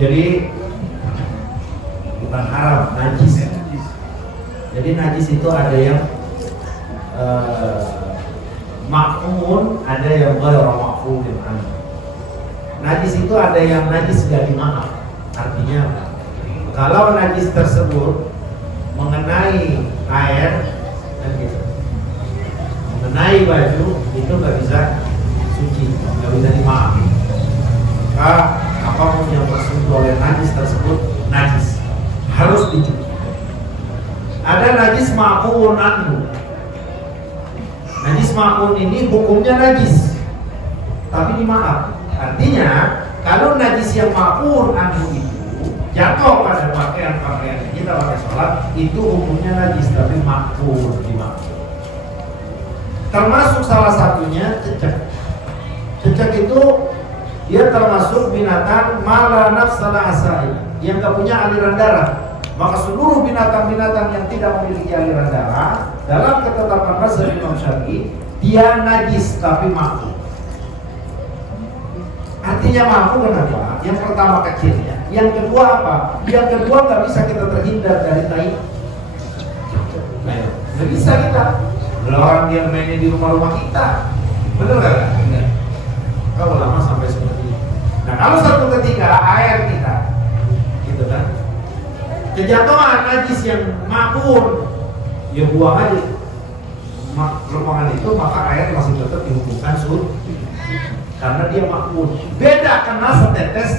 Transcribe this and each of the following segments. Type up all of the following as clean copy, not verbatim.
Jadi bukan haram, najis. Jadi najis itu ada yang makmun, ada yang ghairu makmun. Najis itu ada yang najis gak dimaaf. Artinya kalau najis tersebut mengenai air dan gitu, mengenai baju itu nggak bisa suci, nggak bisa dimaafkan. Maka apapun yang tersentuh oleh najis tersebut najis, harus dicuci. Ada najis ma'fun anhu. Najis ma'fun ini hukumnya najis, tapi dimaaf. Artinya kalau najis yang ma'fun anhu itu jatuh pada pakaian-pakaian kita pakai sholat, itu hukumnya najis, tapi ma'fun, dimaaf. Termasuk salah satunya cecak. Cecak itu dia termasuk binatang mala nafsala asai, yang gak punya aliran darah. Maka seluruh binatang-binatang yang tidak memiliki aliran darah dalam ketetapan mazhab Imam Syafi'i dia najis tapi ma'fun. Artinya ma'fun kenapa? Yang pertama kecilnya, yang kedua apa? Yang kedua nggak bisa kita terhindar dari tai. Nggak bisa kita. Orang dia mainnya di rumah-rumah kita, bener nggak? Kalau lama sampai seperti itu. Nah kalau satu ketika air kita, gitu kan, kejatuhan najis yang ma'fun, ya buang aja lempengan itu, maka air masih tetap dihukumkan suci karena dia ma'fun. Beda karena setetes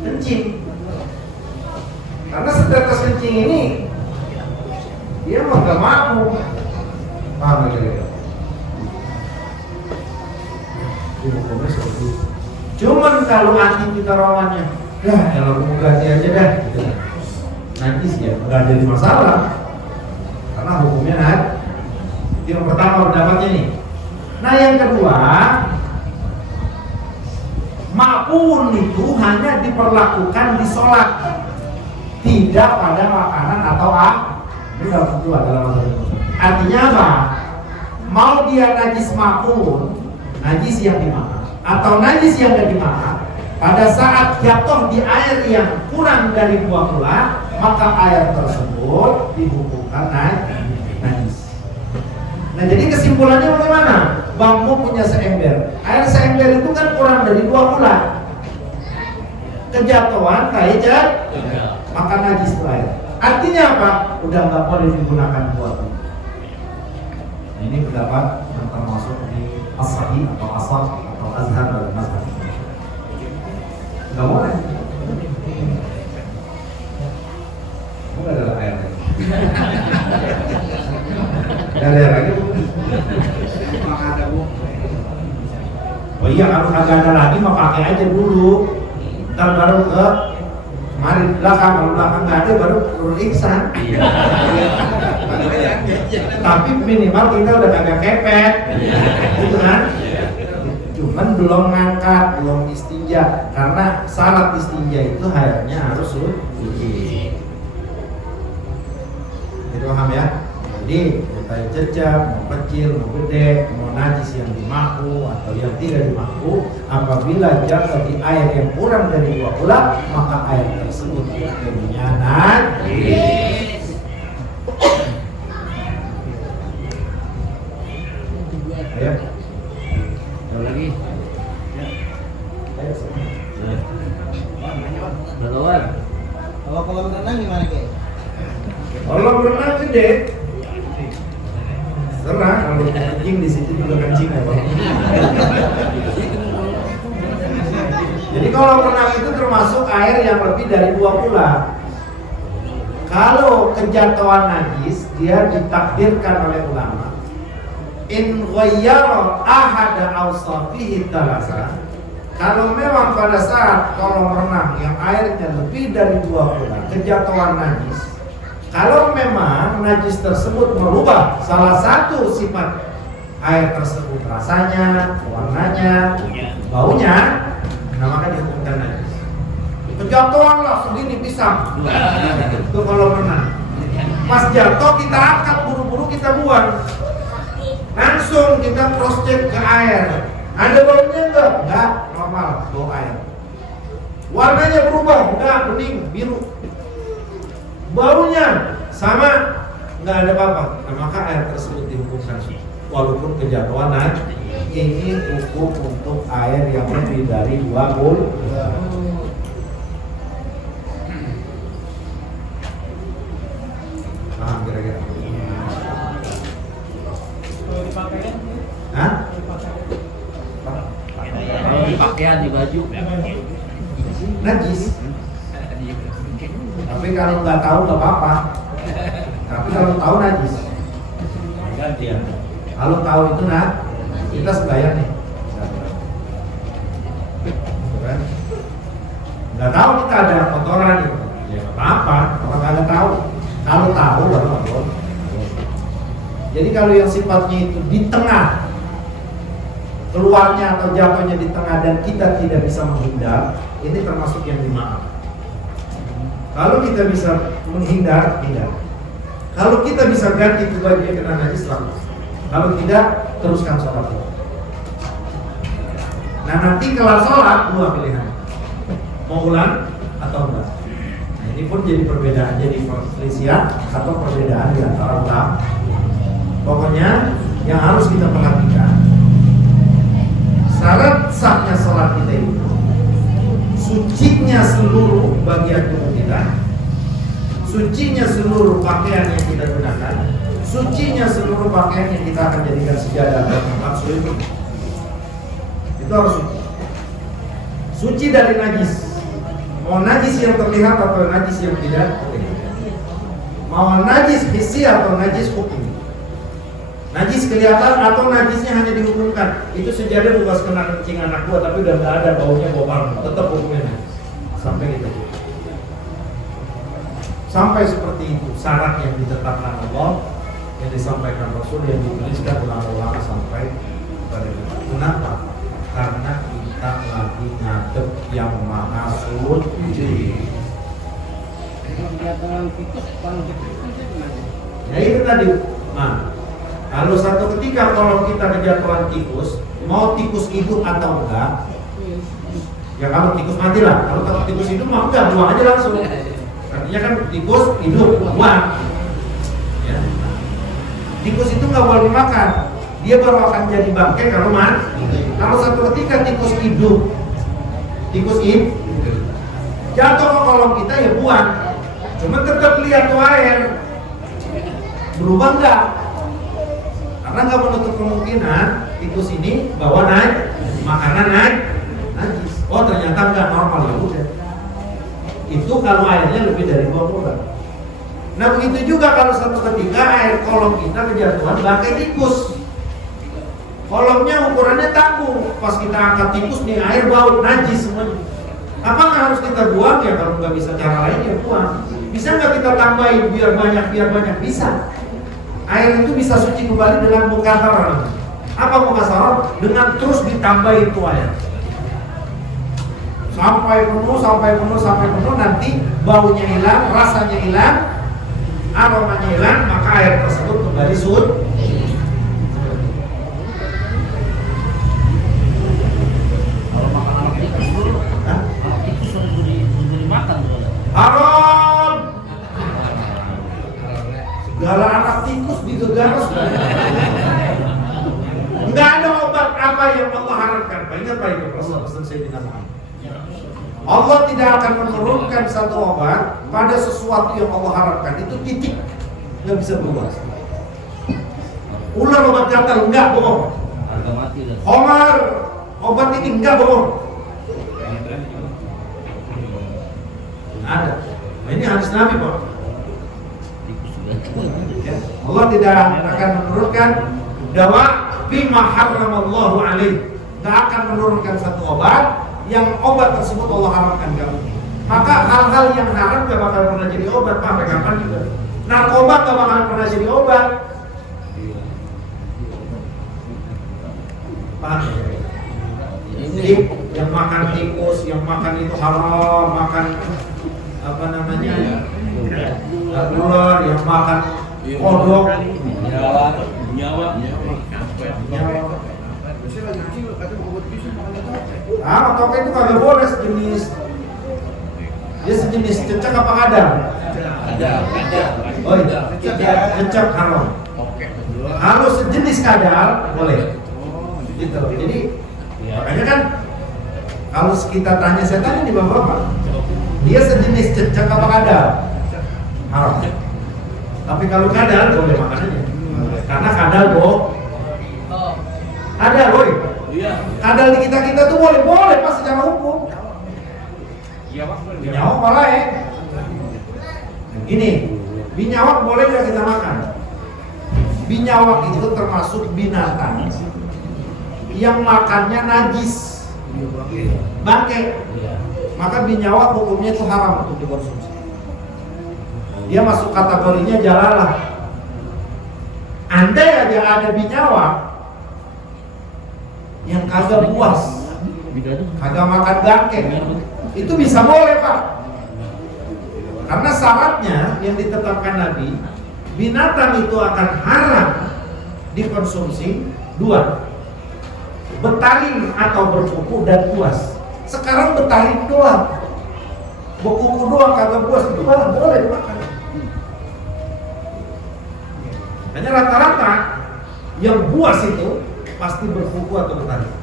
kencing. Karena setetes kencing ini dia mah nggak mampu. Paham nggak kira-kira? Hukumnya seperti itu. Cuman kalau anti kita rawannya, kalau mau ganti aja dah, gitu. Najis ya, nggak jadi masalah. Karena hukumnya itu yang pertama pendapatnya nih. Nah yang kedua, ma'fun itu hanya diperlakukan di sholat, tidak pada makanan atau ini dalam kedua dalam masalah itu. Artinya apa? Mau dia najis ma'fun, najis yang dimaaf, atau najis yang tidak dimaaf, pada saat jatuh di air yang kurang dari 2 kula, maka air tersebut dihukumkan najis. Nah jadi kesimpulannya bagaimana? Bambu punya seember, air seember itu kan kurang dari 2 kula. Kejatuhan kayak maka najis itu air. Artinya apa? Udah nggak boleh digunakan buat itu. Nah, ini pendapat yang termasuk di as-sahih atau asal atau azhar dalam mazhab. Nggak boleh. Nggak ada air lagi. Nggak ada air lagi. Oh iya, kalau kagak ada lagi mau pakai aja dulu. Ntar baru ke mari belakang, kalau belakang nggak ada baru turun ihsan. Tapi minimal kita udah kagak kepet, gitu kan? Cuman belum ngangkat, belum istinja, karena syarat istinja itu airnya harus suci. Itu paham ya? Jadi kayak cecak, mau kecil, mau gede, mau najis yang dimaku atau yang tidak dimaku, apabila jatuh di air yang kurang dari 2 kula, maka air tersebut hukumnya najis. Ayo, ada lagi? Ayo, Balawan. Kalau kolam renang gimana Kek? Kolam renang gede. Serah, kalau kencing di situ juga kencing ya Pak. Jadi kolam renang itu termasuk air yang lebih dari 2 kula. Kalau kejatuhan najis, dia ditakdirkan oleh ulama, in ghayyara ahada awsafihi thalasa. Kalau memang pada saat kolam renang yang airnya lebih dari 2 kula kejatuhan najis, kalau memang najis tersebut merubah salah satu sifat air tersebut, rasanya, warnanya, baunya, nah maka dihukumkan najis. Kejatuhan lah segini pisang, itu kalau renang. Pas jatuh kita angkat, buru-buru kita buang, langsung kita cross check ke air. Ada baunya enggak? Enggak, normal, bau air. Warnanya berubah, enggak, bening, biru. Baunya sama, nggak ada apa-apa. Nah, maka air tersebut dihukumkan suci. Walaupun kejatuhan ini hukum untuk air yang lebih dari 20. Paham kira-kira? Hah? Di pakaian, di baju. Najis. Tapi kalau nggak tahu nggak apa-apa. Tapi kalau tahu najis. Gantian. Kalau tahu itu kita sebaya nih. Gitu kan? Nggak tahu kita ada kotoran itu. Ya nggak apa-apa. Kalau nggak tahu. Kalau tahu baru boleh. Jadi kalau yang sifatnya itu di tengah, keluarnya atau jatuhnya di tengah dan kita tidak bisa menghindar, ini termasuk yang dimaaf. Kalau kita bisa menghindar, tidak. Kalau kita bisa ganti itu baju yang kena najis, lakukan. Kalau tidak, teruskan sholat itu. Nah nanti kelar sholat, dua pilihan, mau ulang atau enggak. Nah, ini pun jadi perbedaan, jadi perselisihan atau perbedaan di antara ulama. Pokoknya yang harus kita perhatikan, syarat sahnya sholat kita itu sucinya seluruh bagian tubuh kita, sucinya seluruh pakaian yang kita gunakan, sucinya seluruh pakaian yang kita akan jadikan sejadah dan tempat sujud. Itu harus suci. Suci dari najis. Mau najis yang terlihat atau najis yang tidak terlihat. Mau najis hissi atau najis hukum. Najis kelihatan atau najisnya hanya dihukumkan. Itu sejadah bekas kena kencing anak gua tapi udah nggak ada baunya, bau parfum, tetap hukumnya najis. Sampai gitu. Sampai seperti itu syarat yang ditetapkan Allah, yang disampaikan Rasul, yang dituliskan ulama-ulama sampai pada kita. Kenapa? Karena kita lagi ngadep yang maha suci. Ya itu tadi. Nah, kalau satu ketika kalau kita kejatuhan tikus, mau tikus hidup atau enggak, ya kalau tikus mati lah. Kalau tikus hidup mau enggak, buang aja langsung. Artinya kan tikus hidup, buang. Ya. Tikus itu nggak boleh dimakan, dia baru akan jadi bangkai kalau mati. Kalau satu ketika tikus hidup, jatuh ke kolom kita ya buang. Cuma tetap lihat tuh air, berubah enggak? Karena nggak menutup kemungkinan tikus ini bawa makanan najis. Oh ternyata nggak normal, ya udah. Itu kalau airnya lebih dari 20. Nah begitu juga kalau satu ketika air kolom kita kejatuhan bangkai tikus. Kolomnya ukurannya tanggung, pas kita angkat tikus nih air bau najis semuanya. Apakah harus kita buang? Ya kalau nggak bisa cara lain ya buang. Bisa nggak kita tambahin biar banyak? Bisa. Air itu bisa suci kembali dengan mukasarat. Apa mukasarat? Dengan terus ditambahin itu air. Sampai penuh, nanti baunya hilang, rasanya hilang, aromanya hilang, maka air tersebut kembali suci. Kalau makan anak tikus dulu, anak tikus harus dimakan dulu. Haram. Segala anak tikus digegaras. Enggak ada obat apa yang Allah haramkan. Ingat Pak itu pesan Sayyidina Muhammad. Allah tidak akan menurunkan satu obat pada sesuatu yang Allah haramkan. Itu titik, nggak bisa berubah. Ular obat gatal enggak bohong. Harga mati dah. Omar obat ini enggak bohong. Ada. Nah, ini hadis Nabi Pak. Ya, Allah tidak akan menurunkan dawa bima haramallahu alaih. Nggak akan menurunkan satu obat yang obat tersebut Allah haramkan kamu. Maka hal-hal yang haram gak bakal pernah jadi obat, sampai kapan juga. Narkoba gak bakal pernah jadi obat. Paham ya? Jadi yang makan tikus, yang makan itu haram, makan apa namanya? Ular, yang makan kodok, Nyawa. atau itu kagak boleh sejenis Dia sejenis cecak apa kadal? Oh iya, cecak haram. Kalau sejenis kadal boleh. Gitu. Jadi makanya kan kalau kita tanya, saya tanya di bapak-bapak, dia sejenis cecak apa kadal? Haram. Tapi kalau kadal boleh makan aja. Karena kadal kadal boy. Kadal di kita tuh boleh pas secara hukum. Binyawak malah ya. Gini, binyawak boleh nggak kita makan? Binyawak itu termasuk binatang yang makannya najis, bangke. Maka binyawak hukumnya itu haram untuk dikonsumsi. Dia masuk kategorinya jalalah. Andai aja ada binyawak yang kagak buas, kagak makan bangke, itu bisa boleh Pak. Karena syaratnya yang ditetapkan Nabi, binatang itu akan haram dikonsumsi dua, betaring atau berkuku dan buas. Sekarang betaring doang, berkuku doang kagak buas, itu malah boleh dimakan. Hanya rata-rata yang buas itu pasti berkuku atau bertaring.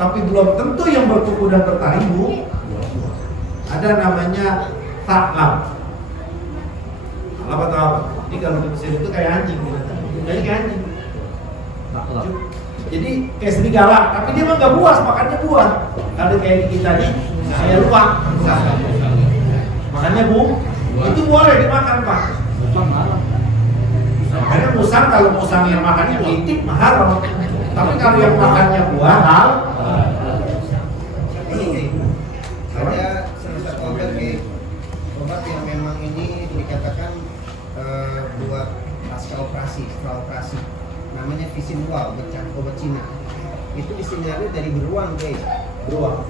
Tapi belum tentu yang berkuku dan bertaring ada namanya taklam. Apa tahu apa? Ini kalau di Mesir itu kayak anjing, kayak anjing. Jadi kayak serigala, tapi dia mah nggak buas, makannya buah. Kalau kayak di kita nih, kayak luwak. Makannya itu boleh dimakan Pak. Makanya musang, kalau musang yang makannya itik mahal. Tapi kalau yang makannya buah hal. Ada salah satu obat yang memang ini dikatakan buat pasca operasi, setelah operasi, namanya Visinwal, obat Cina. Itu disinyalir dari beruang guys. Beruang.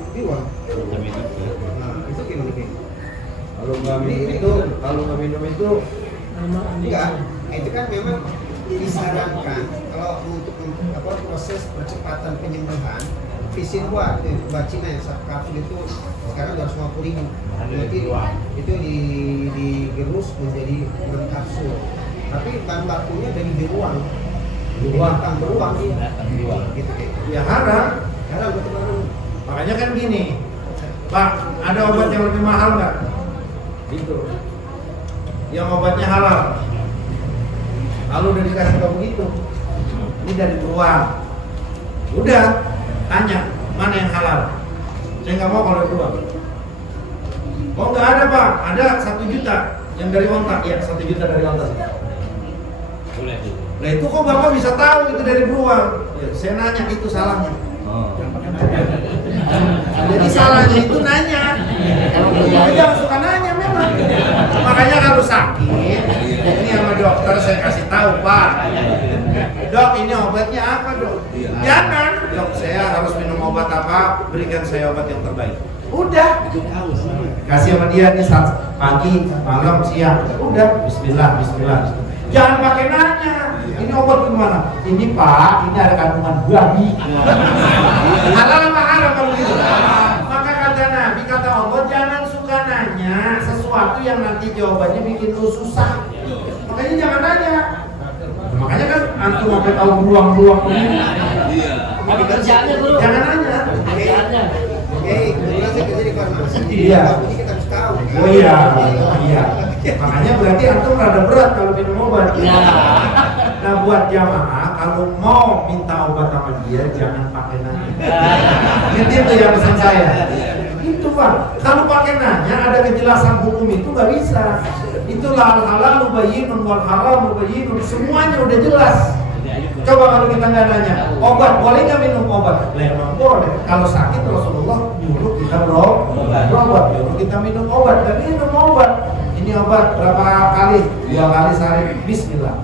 Nah, itu gimana guys? Kalau nggak minum itu enggak. Itu kan memang disarankan kalau untuk proses percepatan penyembuhan. Visinwal obat Cina yang satu kapsul itu sekarang 250.000. Berarti itu digerus menjadi 6 kapsul. Tapi bahan bakunya dari beruang. Beruang. Gitu. ya haram. Betul. Makanya kan gini, Pak, ada obat yang lebih mahal nggak? Gitu. Yang obatnya halal. Lalu udah dikasih tahu begitu. Ini dari beruang. Udah, tanya mana yang halal. Saya nggak mau kalau beruang. Oh nggak ada Pak, ada 1 juta yang dari onta. Ya 1 juta dari onta. Boleh. Nah itu kok Bapak bisa tahu itu dari beruang? Ya, saya nanya itu salahnya. Jadi salahnya itu nanya. Kalau jangan suka nanya memang. Makanya kalau sakit, ini sama dokter saya kasih tahu Pak. Dok ini obatnya apa dok? Jangan. Dok saya harus minum obat apa? Berikan saya obat yang terbaik. Udah. Kasih sama dia nih saat pagi, malam, siang. Udah. Bismillah. Jangan pakai nanya. Ini obat gimana? Ini Pak, ini ada kandungan babi. Halal apa haram kalau gitu? Maka kata Nabi, kata Allah, jangan suka nanya sesuatu yang nanti jawabannya bikin lu susah. Makanya jangan nanya. Makanya kan antum sampai tahu beruang-beruang ini. Tapi kerjaannya dulu. Jangan nanya. Kerjaannya. Kebetulan saya kerja di farmasi. Iya. Jadi kita harus tahu. Oh iya. Makanya berarti antum rada berat kalau minum obat. Nah buat jamaah kalau mau minta obat sama dia jangan pakai nanya. Itu yang pesan saya. Itu Pak. Kalau pakai nanya ada kejelasan hukum itu nggak bisa. Itulah halal bayyinun wal haram bayyinun, semuanya udah jelas. Coba kalau kita nggak nanya, obat boleh nggak minum obat? Memang boleh. Kalau sakit Rasulullah nyuruh kita berobat, nyuruh kita minum obat dan minum obat. Ini obat berapa kali? 2 kali sehari. Bismillah.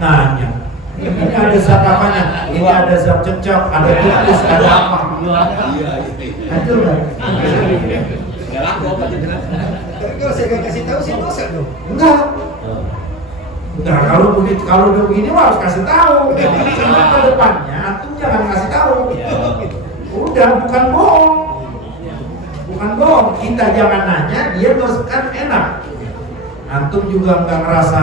Nanya. Ini ada zat apanya? Ini ada zat cecok, ada tikus, ada apa? Hancur nggak? Nggak laku obat itu. Tapi kalau saya nggak kasih tahu sih dosa dong. Enggak. Nah kalau udah begini mah harus kasih tahu. Cuma ke depannya antum jangan kasih tahu. Udah bukan bohong. bukan bohong. Kita jangan nanya, dia kan enak. Antum juga nggak ngerasa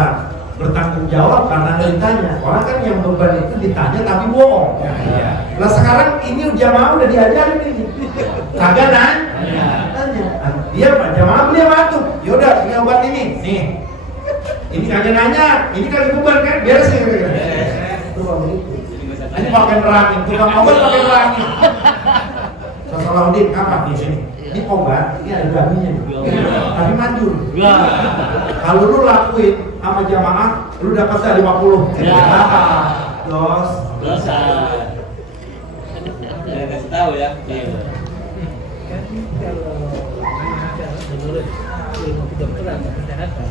bertanggung jawab karena nggak ditanya. Orang kan yang beban itu ditanya tapi bohong. Nah sekarang ini jamaah udah diajarin ini. Kagak nanya. Dia jamaah beli apa tuh? Yaudah ini obat ini. Nih. Ini kagak nanya. Ini kagak beban kan? Beres ya. Ini pakai nerangin. Tukang obat pakai nerangin. Salahuddin apa di sini? Ini obat, ini ada babinya. Tapi manjur. Kalau lu lakuin sama jamaah, lu dapat 50. Dos. Dosa. Saya kasih tahu ya. Kan kalau menurut ilmu kedokteran dan kesehatan,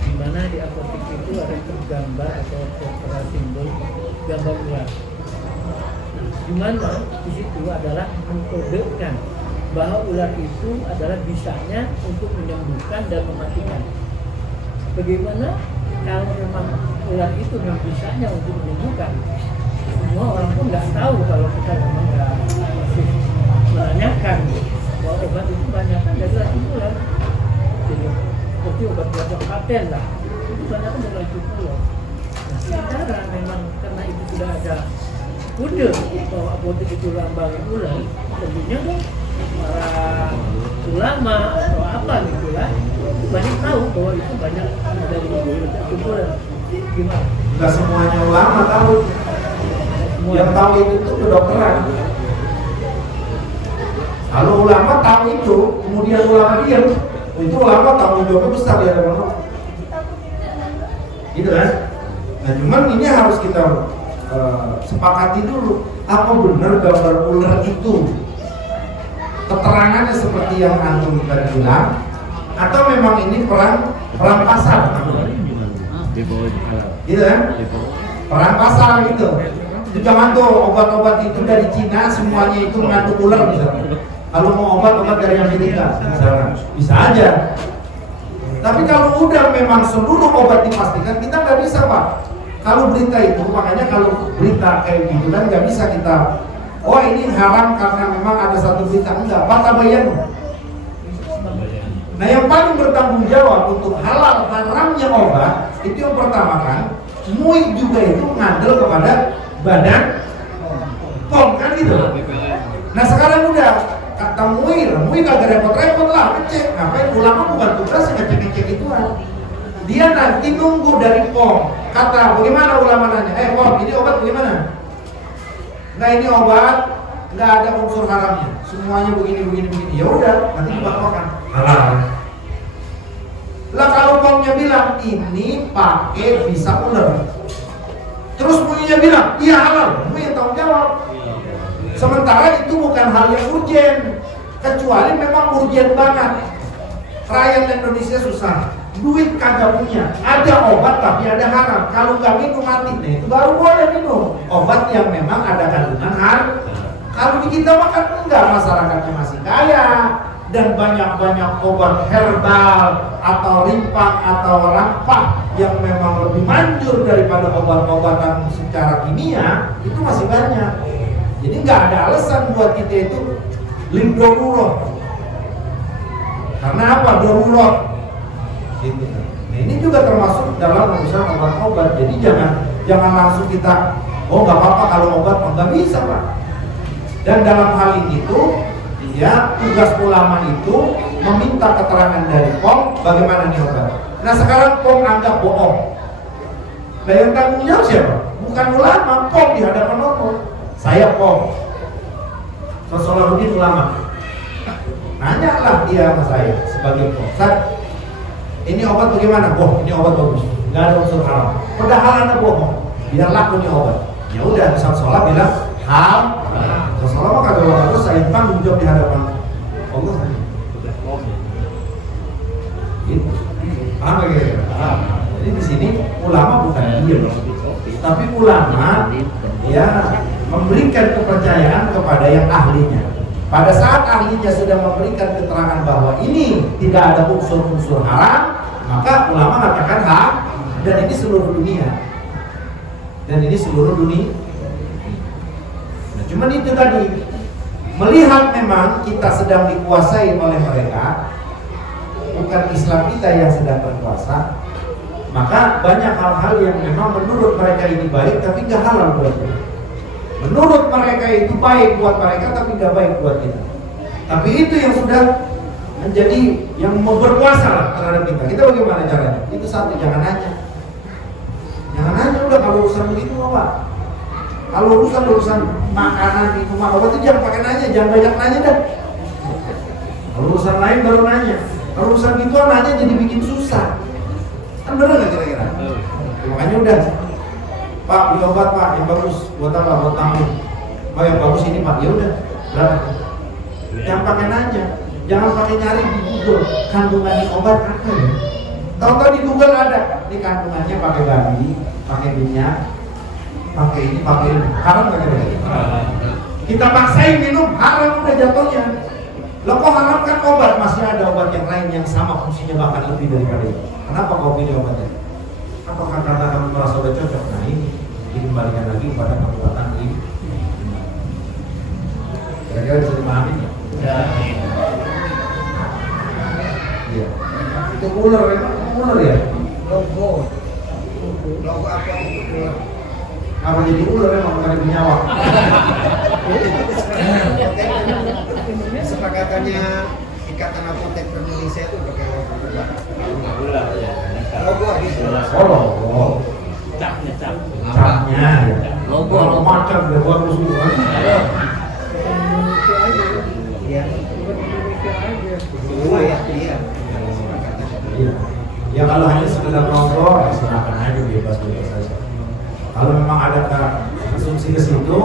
di mana di apotek itu ada gambar atau simbol gambar ular. Di mana di situ adalah mengkodekan bahwa ular itu adalah bisanya untuk menyembuhkan dan mematikan. Bagaimana kalau memang ular itu memang bisanya untuk menyembuhkan? Semua orang pun nggak tahu kalau kita memang nggak masih menanyakan bahwa obat itu banyakkan dari racun ular. Jadi seperti obat-obat paten lah, itu banyakkan dari racun ular. Nah, sekarang memang karena itu sudah ada kode bahwa apotek itu lambangnya ular, tentunya dong para ulama atau apa gitu lah banyak tahu bahwa itu banyak dari ular. Gimana? Enggak semuanya ulama tahu. Yang tahu itu tuh kedokteran. Kalau ulama tahu itu, kemudian ulama diam, itu ulama tanggung jawabnya besar di hadapan Allah. Gitu kan? Nah cuman ini harus kita sepakati dulu, apa benar gambar ular itu keterangannya seperti yang antum tadi bilang, atau memang ini perang pasar? Gitu kan? Perang pasar gitu. Itu jangan tuh obat-obat itu dari Cina semuanya itu mengandung ular misalnya. Kalau mau obat dari Amerika misalnya, bisa aja. Tapi kalau udah memang seluruh obat dipastikan, kita nggak bisa Pak. Kalau berita itu, makanya kalau berita kayak gitu kan nggak bisa kita, oh ini haram karena memang ada satu berita, enggak, Pak Tabayan. Nah yang paling bertanggung jawab untuk halal haramnya obat, itu yang pertama kan, MUI juga itu ngandel kepada badan POM kan gitu. Nah sekarang udah kata MUI kagak repot-repot lah, ngecek, ngapain ulama bukan tugas ngecek ituan. Dia nanti nunggu dari POM, kata bagaimana ulama nanya, POM ini obat bagaimana? Nah ini obat nggak ada unsur haramnya, semuanya begini, ya udah nanti dibatalkan halal. Lah kalau POM-nya bilang ini pakai bisa ular, terus MUI-nya bilang iya halal, MUI yang tanggung jawab. Sementara itu bukan hal yang urgen, kecuali memang urgen banget. Rakyat Indonesia susah, duit kagak punya, ada obat tapi ada haram. Kalau nggak minum mati, nah itu baru boleh minum obat yang memang ada kandungan haram. Kalau di kita makan enggak, masyarakatnya masih kaya dan banyak obat herbal atau rimpang atau rampah yang memang lebih manjur daripada obat-obatan secara kimia, itu masih banyak. Jadi nggak ada alasan buat kita itu lindorurah. Karena apa? Darurat. Gitu. Nah ini juga termasuk dalam urusan obat-obat. Jadi jangan langsung kita, oh nggak apa-apa kalau obat, nggak bisa Pak. Dan dalam hal itu, ya tugas ulama itu meminta keterangan dari POM bagaimana nih obat. Nah sekarang POM anggap bohong. Nah yang tanggung jawab siapa? Bukan ulama, POM di hadapan Allah. Saya POM, Salahuddin ulama. Nanyalah dia sama saya sebagai POM. Ini obat bagaimana? Boh, ini obat bagus. Nggak ada unsur haram. Padahal anda bohong. Biar laku nih obat. Ya udah, misal sholat bilang hal. Sholat mah kagak bagus. Saya tanggung jawab di hadapan Allah. Gitu. Paham gak? Jadi di sini ulama bukan diam, tapi ulama ya memberikan kepercayaan kepada yang ahlinya. Pada saat ahlinya sudah memberikan keterangan bahwa ini tidak ada unsur-unsur haram, maka ulama mengatakan hak, dan ini seluruh dunia. Nah, cuman itu tadi melihat memang kita sedang dikuasai oleh mereka, bukan Islam kita yang sedang berkuasa, maka banyak hal-hal yang memang menurut mereka ini baik tapi gak halal buat kita. Menurut mereka itu baik buat mereka tapi gak baik buat kita. Tapi itu yang sudah menjadi yang berkuasa lah terhadap kita. Kita bagaimana caranya? Itu satu, jangan nanya. Jangan nanya udah kalau urusan begitu apa? Kalau urusan makanan, minuman, obat itu jangan pakai nanya, jangan banyak nanya dah. Kalau urusan lain baru nanya. Kalau urusan gituan nanya jadi bikin susah. Kan bener nggak kira-kira? Makanya udah, Pak beli obat Pak yang bagus buat apa? Buat tamu. Oh yang bagus ini Pak, ya udah. Berapa? Jangan pakai nanya, jangan pakai nyari di Google kandungan obat apa ya. Tahu-tahu di Google ada, ini kandungannya pakai babi, pakai minyak, pakai ini, pakai ini. Haram nggak kira-kira? Kita paksain minum, haram udah jatuhnya. Loh kok haram kan obat, masih ada obat yang lain yang sama fungsinya bahkan lebih daripada itu. Kenapa kau pilih obatnya? Apakah karena kamu merasa udah cocok? Nah ini dikembalikan lagi kepada kekuatan ini. Kira-kira bisa dipahami nggak? Iya. Itu ular memang ular ya? Logo apa itu ular? Apa jadi ular memang bukan bernyawa? Kesepakatannya Ikatan Apotek Indonesia itu pakai logo. Logo gitu. Oh logo. Capnya. Capnya ya. Logo macam dia buat musuh kan? Iya. Semua ya, iya. Iya. Ya kalau hanya sekedar logo, ya silakan aja bebas-bebas saja. Kalau memang ada asumsi ke situ,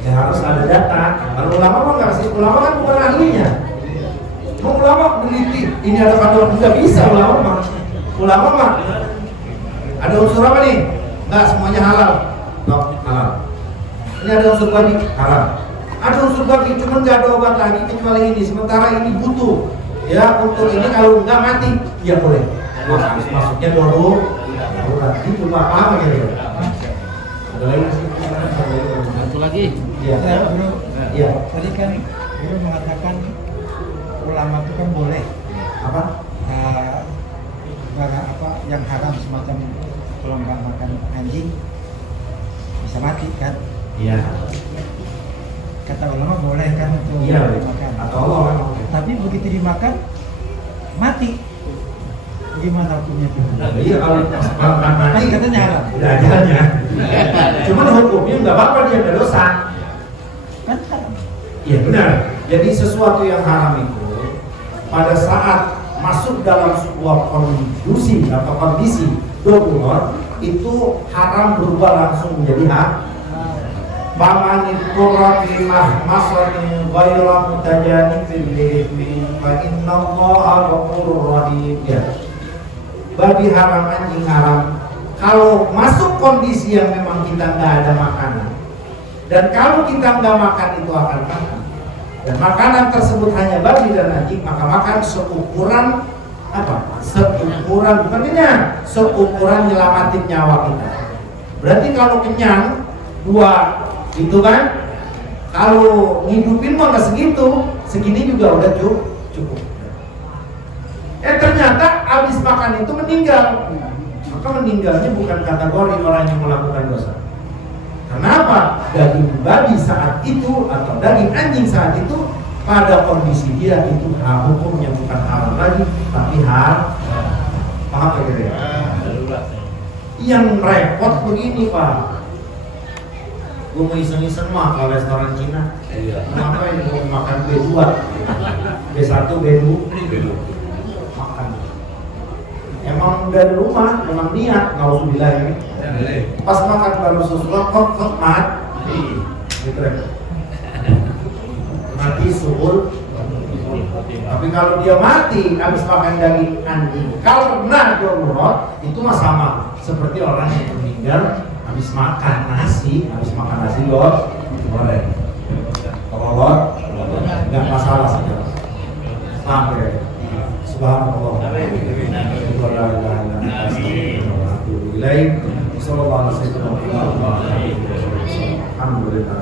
ya harus ada data. Kalau ulama mah nggak sih, ulama kan bukan ahlinya. Mau ulama meneliti, ini ada kandungan juga bisa ulama mah. Ulama mah ada unsur apa nih? Nggak semuanya halal. Tok halal. Ini ada unsur babi halal. Ada unsur babi, cuma nggak ada obat lagi kecuali ini. Sementara ini butuh. Ya untuk ini kalau nggak mati, ya boleh. Masuknya dulu. Itu Pak, paham ya? Ada lagi sih? Satu lagi. Iya. Bro. Iya. Tadi kan Bro mengatakan ulama itu kan boleh Apa? barang apa yang haram semacam kalau nggak makan anjing bisa mati kan? Iya. Kata ulama boleh kan untuk Iya. dimakan. Atau Allah memang. Tapi begitu dimakan mati. Gimana hukumnya itu? Iya kalau Kan mati katanya haram. udah ajalnya. Cuman hukumnya nggak apa-apa, dia nggak dosa. Kan haram. Iya benar. Jadi sesuatu yang haram itu pada saat masuk dalam sebuah kondisi atau kondisi darurat itu haram berubah langsung menjadi hak. Faman ittara fi mahmasatin ghayra mutajanifin liithmin fa innallaha ghafurur rahim. Ya. Babi haram, anjing haram. Kalau masuk kondisi yang memang kita nggak ada makanan, dan kalau kita nggak makan itu akan mati, dan makanan tersebut hanya babi dan anjing, maka makan seukuran apa? Seukuran bukan kenyang, seukuran nyelamatin nyawa kita. Berarti kalau kenyang dua itu kan, kalau ngidupin mah nggak segitu, segini juga udah cukup. Ternyata habis makan itu meninggal. Maka meninggalnya bukan kategori orang yang melakukan dosa. Kenapa? Daging babi saat itu atau daging anjing saat itu pada kondisi dia itu hukumnya bukan haram lagi, tapi haram. Paham ya kira-kira? Yang repot begini Pak. Gue mau iseng-iseng mah ke restoran Cina. Kenapa ini gue makan B2, B1, B2, makan. Emang dari rumah, memang niat, nauzubillah ya. Pas makan baru sesuatu, kok mati. Gitu ya. Mati suhul. Tapi kalau dia mati habis makan daging anjing karena darurat, itu mah sama seperti orang yang meninggal habis makan nasi, boleh. Kalau nggak masalah saja. Sampai subhanallah. Alhamdulillah.